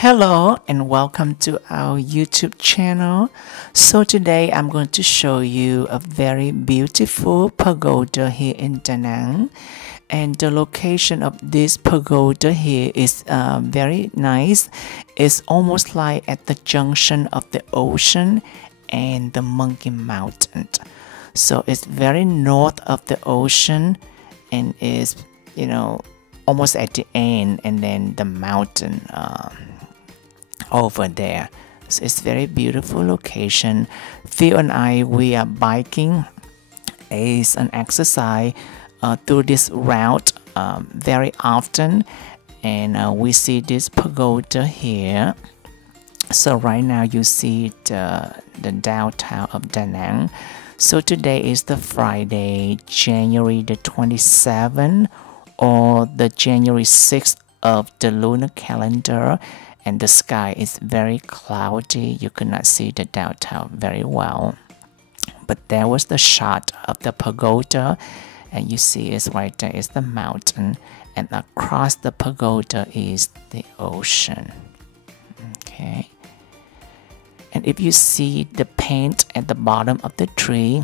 Hello and welcome to our YouTube channel. So today I'm going to show you a very beautiful pagoda here in Da Nang, and the location of this pagoda here is very nice. It's almost like at the junction of the ocean and the Monkey Mountain. So it's very north of the ocean and is almost at the end, and then the mountain over there. So it's very beautiful location. Phil and I, we are biking as an exercise through this route very often, and we see this pagoda here. So right now you see the downtown of Da Nang. So today is the Friday, January the 27th, or the January 6th of the lunar calendar, and the sky is very cloudy. You could not see the downtown very well, but there was the shot of the pagoda, and you see it's right there is the mountain, and across the pagoda is the ocean. Okay, and if you see the paint at the bottom of the tree,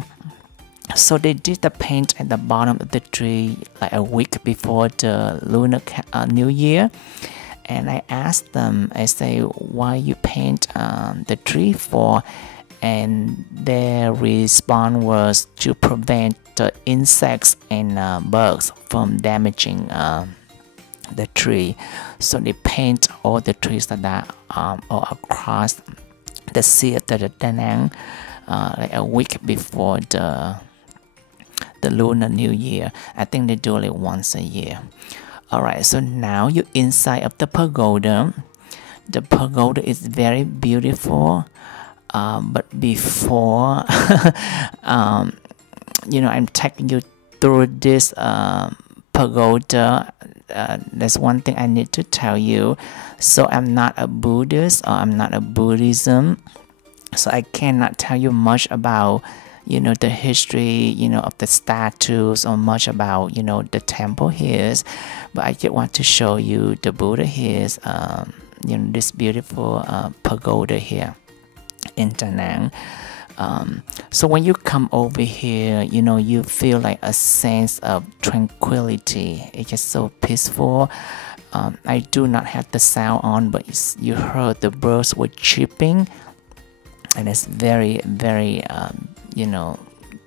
so they did the paint at the bottom of the tree like a week before the Lunar New Year. And I asked them, I say, why you paint the tree for? And their response was to prevent the insects and bugs from damaging the tree. So they paint all the trees that are all across the sea of the Da Nang like a week before the Lunar New Year. I think they do it once a year. Alright, so now you're inside of the pagoda. The pagoda is very beautiful, but before I'm taking you through this pagoda, there's one thing I need to tell you. So I'm not a Buddhist, or I'm not a Buddhism, so I cannot tell you much about the history of the statues, or much about the temple here. But I just want to show you the Buddha here, this beautiful pagoda here in Da Nang. So when you come over here, you feel like a sense of tranquility. It's just so peaceful. I do not have the sound on, but you heard the birds were chirping, and it's very, very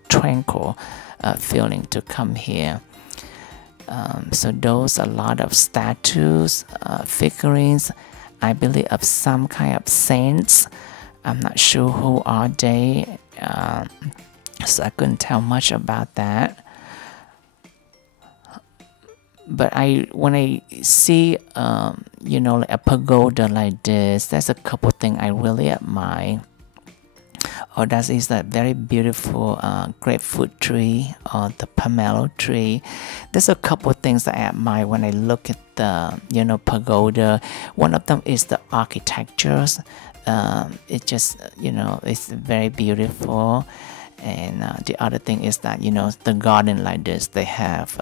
tranquil feeling to come here. So those are a lot of statues, figurines, I believe of some kind of saints. I'm not sure who are they, so I couldn't tell much about that. But when I see like a pagoda like this, there's a couple things I really admire. Or that is that very beautiful grapefruit tree, or the pomelo tree. There's a couple things that I admire when I look at the pagoda. One of them is the architectures. It just it's very beautiful. And the other thing is that the garden like this they have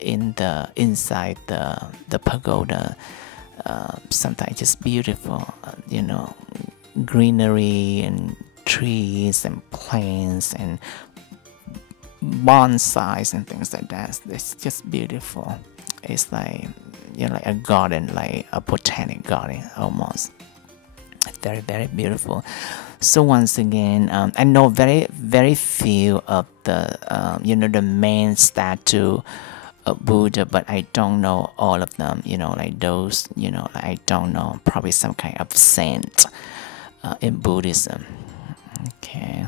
inside the pagoda. Sometimes just beautiful, greenery and trees and plants and bonsais and things like that. It's just beautiful. It's like like a garden, like a botanic garden almost. It's very, very beautiful. So once again, I know very, very few of the the main statue of Buddha, but I don't know all of them. Like those, I don't know, probably some kind of saint in Buddhism. Okay.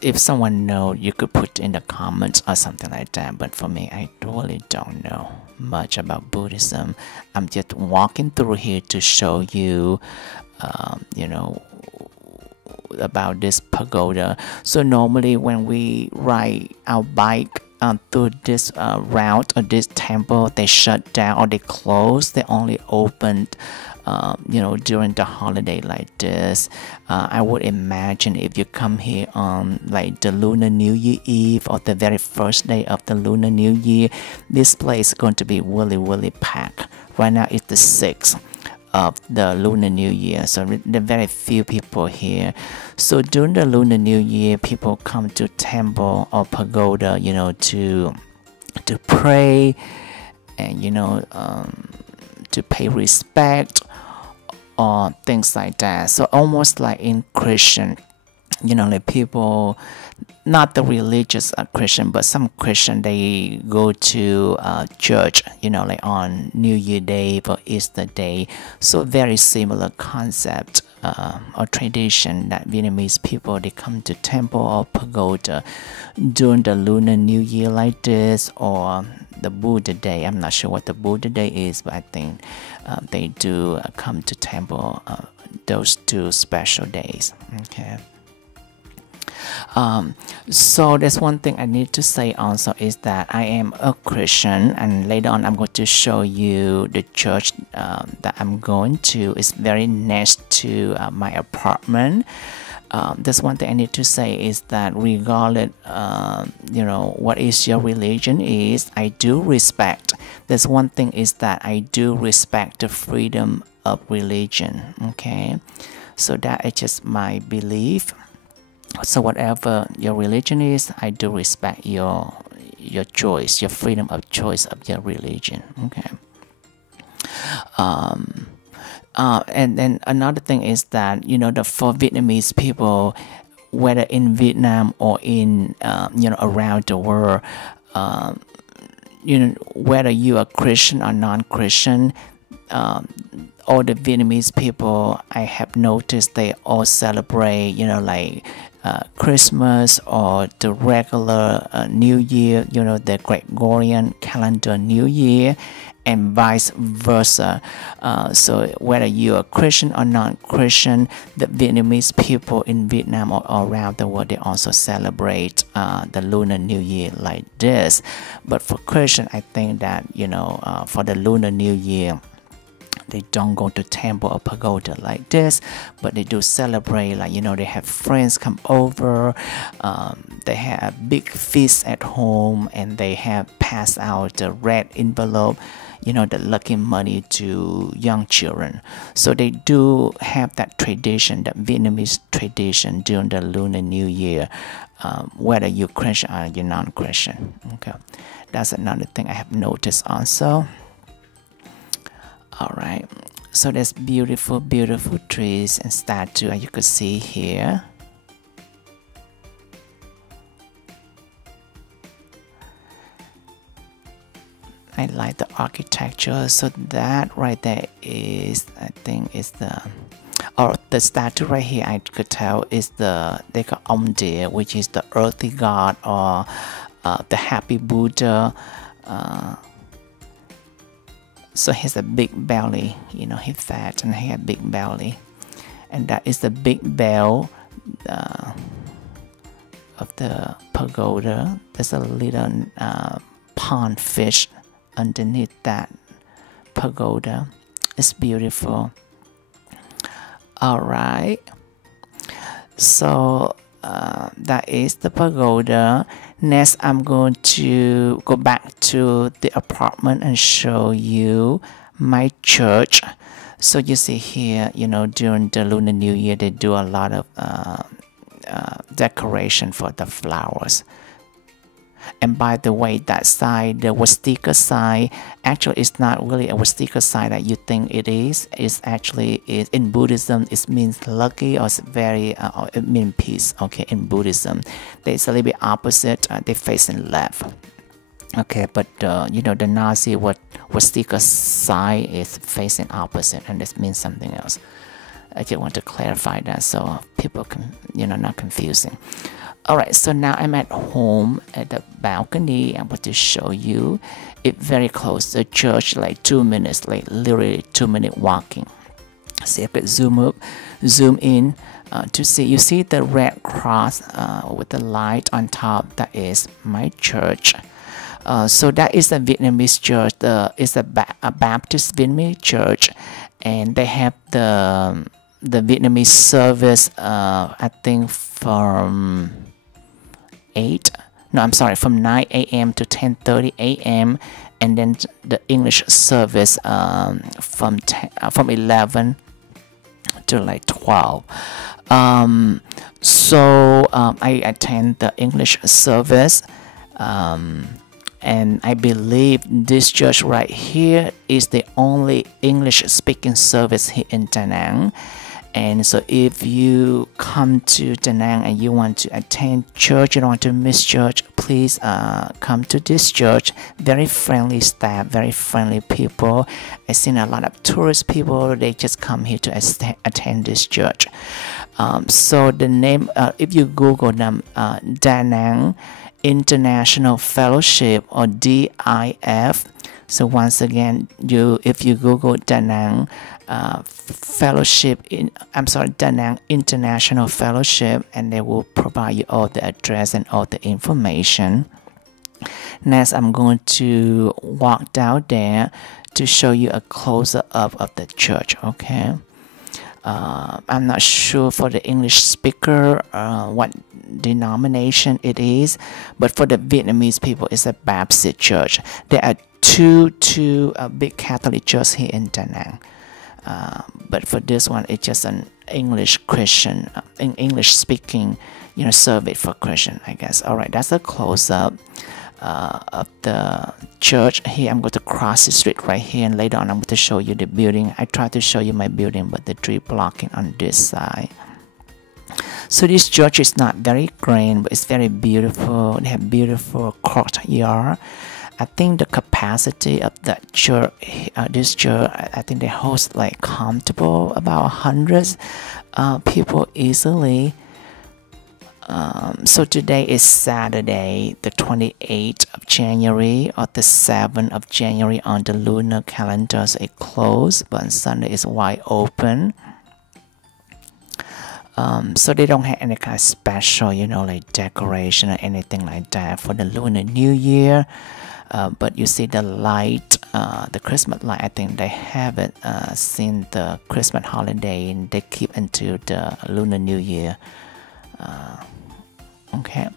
If someone knows, you could put in the comments or something like that. But for me, I really don't know much about Buddhism. I'm just walking through here to show you, about this pagoda. So normally when we ride our bike through this route or this temple, they shut down or they close. They only opened during the holiday like this. I would imagine if you come here on like the Lunar New Year Eve or the very first day of the Lunar New Year, this place is going to be really packed. Right now it's the 6th of the Lunar New Year, so there are very few people here. So during the Lunar New Year, people come to temple or pagoda, to pray and to pay respect or things like that. So almost like in Christian, like people, not the religious Christian, but some Christian, they go to church, like on New Year Day or Easter Day. So very similar concept or tradition that Vietnamese people, they come to temple or pagoda during the Lunar New Year like this, or the Buddha Day. I'm not sure what the Buddha Day is, but I think they do come to temple those 2 special days. Okay. So there's one thing I need to say also is that I am a Christian, and later on I'm going to show you the church that I'm going to. It's very next to my apartment. There's one thing I need to say is that regardless, what is your religion is, I do respect. There's one thing is that I do respect the freedom of religion. Okay, so that is just my belief. So whatever your religion is, I do respect your choice, your freedom of choice of your religion. Okay. And then another thing is that for Vietnamese people, whether in Vietnam or in around the world, whether you are Christian or non-Christian, all the Vietnamese people I have noticed, they all celebrate like Christmas or the regular New Year, the Gregorian calendar New Year, and vice versa. So whether you are Christian or non-Christian, the Vietnamese people in Vietnam or around the world, they also celebrate the Lunar New Year like this. But for Christian, I think that for the Lunar New Year, they don't go to temple or pagoda like this, but they do celebrate, like they have friends come over, they have a big feast at home, and they have passed out the red envelope, the lucky money to young children. So they do have that tradition, that Vietnamese tradition during the Lunar New Year, whether you're Christian or you're non-Christian. Okay, that's another thing I have noticed also. Alright, so there's beautiful trees and statue, as you could see here. I like the architecture. So that right there is, I think is the statue right here, I could tell is they call Ông Địa, which is the earthly god, or the happy Buddha. So he has a big belly, he's fat and he has a big belly. And that is the big bell of the pagoda. There's a little pond fish underneath that pagoda. It's beautiful. Alright. So that is the pagoda. Next, I'm going to go back to the apartment and show you my church. So you see here, during the Lunar New Year, they do a lot of decoration for the flowers. And by the way, that side, the Wastika side, actually it's not really a Wastika side that you think it is. It's actually, in Buddhism, it means lucky, or it's very, it means peace, okay, in Buddhism. It's a little bit opposite, they facing left. Okay, but the Nazi Wastika side is facing opposite, and this means something else. I just want to clarify that so people can, not confusing. Alright, so now I'm at home at the balcony. I'm going to show you it very close to the church, like 2 minutes, like literally 2-minute walking. See, I could zoom in to see. You see the red cross with the light on top. That is my church. So that is a Vietnamese church. It's a Baptist Vietnamese church, and they have the Vietnamese service. I think from 9 a.m. to 10:30 a.m. and then the English service from 11 to like 12. I attend the English service, and I believe this church right here is the only English speaking service here in Da Nang. And so if you come to Da Nang and you want to attend church, you don't want to miss church, please come to this church. Very friendly staff, very friendly people. I've seen a lot of tourist people, they just come here to attend this church. So the name, if you Google them, Da Nang International Fellowship, or DIF. So once again, if you Google Da Nang Da Nang International Fellowship, and they will provide you all the address and all the information. Next, I'm going to walk down there to show you a closer up of the church. Okay. I'm not sure for the English speaker what denomination it is, but for the Vietnamese people, it's a Baptist church. There are two big Catholic churches here in Da Nang, but for this one, it's just an English Christian, English speaking, service for Christian, I guess. All right, that's a close up of the church. Here I'm going to cross the street right here, and later on I'm going to show you the building. I tried to show you my building, but the tree blocking on this side. So this church is not very grand, but it's very beautiful. They have beautiful courtyard. I think the capacity of that church, this church, I think they host like comfortable about 100 people easily. So today is Saturday, the 28th of January, or the 7th of January on the lunar calendar. So it closed, but on Sunday is wide open. So they don't have any kind of special, like decoration or anything like that for the Lunar New Year. But you see the light, the Christmas light, I think they have it since the Christmas holiday, and they keep into the Lunar New Year. Okay.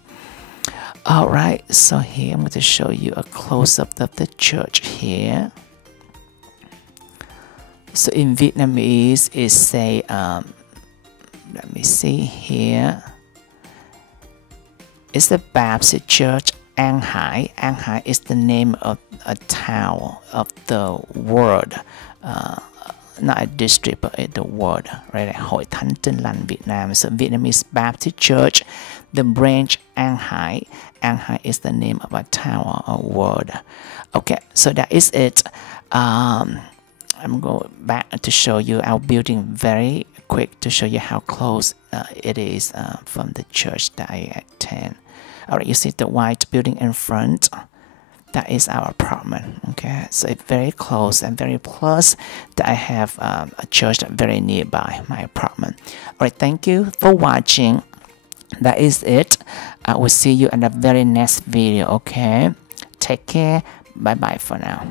All right, so here I'm going to show you a close-up of the church here. So in Vietnamese, it say, let me see here. It's the Baptist Church An Hai. An Hai is the name of a town of the world. Not a district, but the word, right? Hội Thánh Tin Lành Việt Nam. So Vietnamese Baptist Church, the branch An Hai. An Hai is the name of a town or word. Okay, so that is it. I'm going back to show you our building very quick to show you how close it is from the church that I attend. All right, you see the white building in front? That is our apartment. Okay, so it's very close, and very plus that I have a church very nearby my apartment. All right, thank you for watching. That is it. I will see you in the very next video. Okay, take care. Bye bye for now.